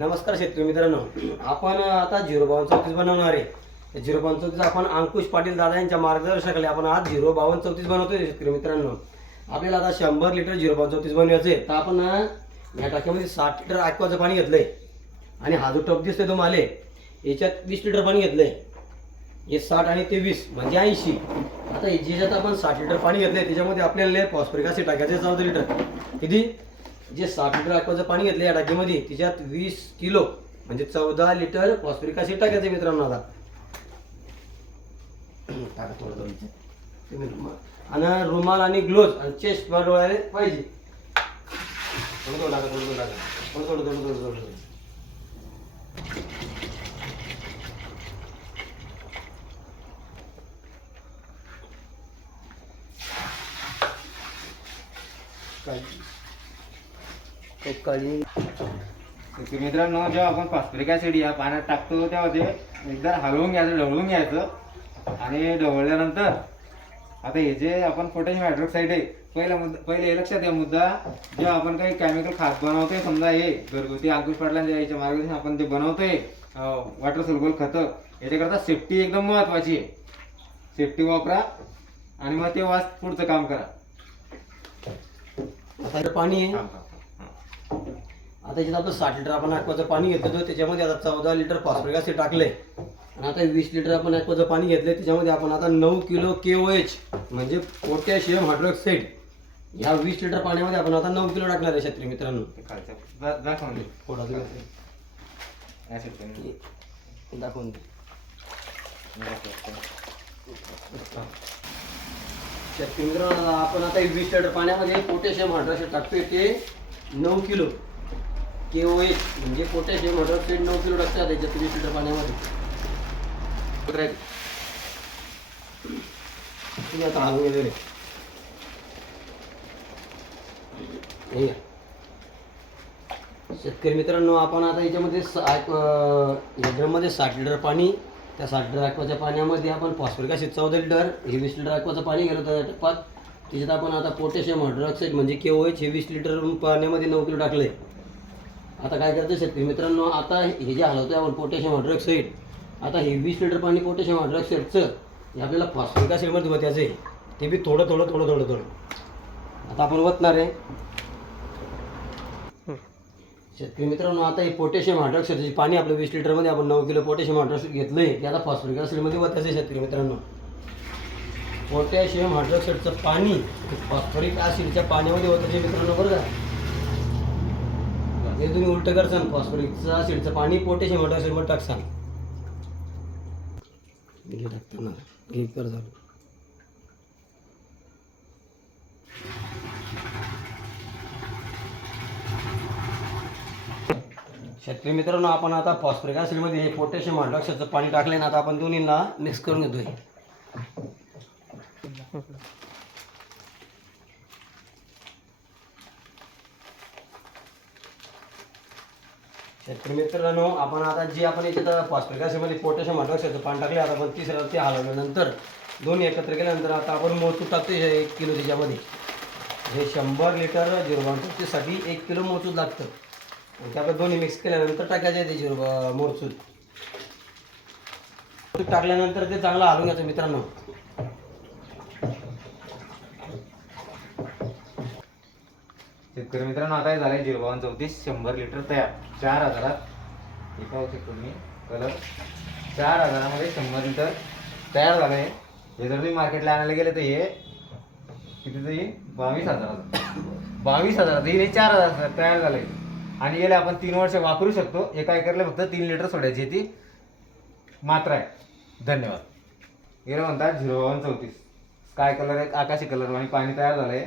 नमस्कार शेतकरी मित्रांनो, आपण आता 05234 बनवणार आहे। 05234 आपण अंकुश पाटील दादा यांच्या मार्गदर्शनाखाली आपण आज 05234 बनवतोय शेतकरी मित्रांनो। आपल्याला आता 100 लिटर 05234 बनवायचे तर आपण या टाकीमध्ये 60 लिटर ॲक्वाचं पाणी घेतलंय आणि हा जो टप दिसतोय तुम्हाला याच्यात 20 लिटर पाणी घेतलंय। हे 60 आणि ते 20 म्हणजे 80। आता ज्याच्यात आपण 60 लिटर पाणी घेतलंय त्याच्यामध्ये आपल्याला फॉस्फरिक ॲसिड टाकायचं 14 लिटर। किती? जे 60 लिटर ॲक्वाचं पाणी घेतलं या टाकीमध्ये त्याच्यात 20 किलो म्हणजे 14 लिटर फॉस्फरिक ॲसिड टाकायचं मित्रांनो। आता टाका थोडं आणि रुमाल आणि ग्लोव्ज आणि चेस्ट बनवायला पाहिजे। थोडं टाका थोडं टाका थोडं मित्रांनो, जेव्हा आपण फॉस्फरिक ॲसिड या पाण्यात टाकतो तेव्हा ते एकदा हलवून घ्यायचं, ढवळून घ्यायचं आणि ढवळल्यानंतर आता हे जे आपण पोटॅशियम हायड्रॉक्साईड आहे पहिले हे लक्षात या मुद्दा, जेव्हा आपण काही केमिकल खत बनवतोय, समजा हे घरगुती अंकुश पाटलांच्या याच्या मार्गदर्शन आपण ते बनवतोय वॉटर सोल्युबल खतं, याच्याकरता सेफ्टी एकदम महत्वाची आहे। सेफ्टी वापरा आणि मग ते वास पुढचं काम करा। आता पाणी आहे, आता याच्यात आपण 60 लिटर आपण ॲक्वाचं पाणी घेतलं त्याच्यामध्ये आता 14 लिटर फॉस्फरिक ॲसिड टाकलंय आणि आता 20 लिटर आपण ॲक्वाचं पाणी घेतलंय त्याच्यामध्ये आपण आता 9 किलो KOH म्हणजे पोटॅशियम हायड्रॉक्साईड या 20 लिटर पाण्यामध्ये आपण आता 9 किलो टाकणार आहे शेतकरी मित्रांनो। दाखवून शेतकरी मित्रांनो, आपण आता 20 लिटर पाण्यामध्ये पोटॅशियम हायड्रॉक्साईड टाकतोय ते 9 किलो KOH म्हणजे पोटॅशियम हायड्रॉक्साईड 9 किलो टाकतात त्याच्यात 20 लिटर पाण्यामध्ये। तुम्ही आता हलवून गेलेले शेतकरी मित्रांनो, आपण आता याच्यामध्ये या ड्रममध्ये 60 लिटर पाणी, त्या 60 लिटर ॲक्वाच्या पाण्यामध्ये आपण फॉस्फरिक ॲसिड 14 लिटर, हे 20 लिटर ॲक्वाचं पाणी गेलं त्या टप्प्यात त्याच्यात आपण आता पोटॅशियम हायड्रॉक्साईड म्हणजे KOH हे 20 लिटर पाण्यामध्ये 9 किलो टाकले। आता काय करतो शेतकरी मित्रांनो, आता हे जे हलवतोय आपण पोटॅशियम हायड्रॉक्साईड, आता हे 20 लिटर पाणी पोटॅशियम हायड्रॉक्साईडचं हे आपल्याला फॉस्फरिक ॲसिडमध्ये वतायचं आहे, ते बी थोडं थोडं थोडं थोडं थोडं आता आपण वतणार आहे शेतकरी मित्रांनो। आता हे पोटॅशियम हायड्रॉक्साईडचे पाणी आपलं 20 लिटरमध्ये आपण 9 किलो पोटॅशियम हायड्रॉक्साईड घेतलंय ते आता फॉस्फरिक ॲसिडमध्ये वतायचं आहे शेतकरी मित्रांनो। पोटॅशियम हायड्रॉक्साईडचं पाणी फॉस्फरिक ॲसिडच्या पाण्यामध्ये वतायचे मित्रांनो, बरं का? हे तुम्ही उलट करसान, फॉस्फरिक ॲसिडचं पाणी पोटॅशियम हायड्रॉक्साईडमध्ये टाकसान। टाकताना हे कर झालं शेतकरी मित्रांनो, आपण आता फॉस्फरिक ॲसिडमध्ये हे पोटॅशियम हायड्रॉक्साईडचं पाणी टाकले ना, आता आपण दोन्हीला मिक्स करून घेतोय। शेतकरी मित्रांनो, आपण आता जे आपण याच्यात फॉस्फरिक ॲसिडमध्ये पोटॅशियम हायड्रॉक्साईडचं पाणी टाकले, आता आपण तिसऱ्या ते हलवल्यानंतर दोन्ही एकत्र केल्यानंतर आता आपण मोजून टाकतोय 1 किलो त्याच्यामध्ये। हे 100 लिटर 05234 साठी 1 किलो मोजून लागतं। त्यामध्ये दोन्ही मिक्स केल्यानंतर टाकायचे त्याची मोरचूद टाकल्यानंतर ते चांगलं हलवून घ्यायचं मित्रांनो। शेतकरी मित्रांनो, आता झालंय 05234 100 लिटर तयार 4000 हे पाहू शकतो तुम्ही कलर 4000 100 लिटर तयार झालंय। हे जर तुम्ही मार्केटला आणायला गेले तर हे किती जाईल? 22,000 हे 4000 तयार झालंय आणि याला आपण 3 वर्ष वापरू शकतो। एका एकरला फक्त 3 लिटर सोडायची ती मात्रा आहे। धन्यवाद। याला म्हणतात 05234 स्काय कलर, एक आकाशी कलर आणि पाणी तयार झालंय।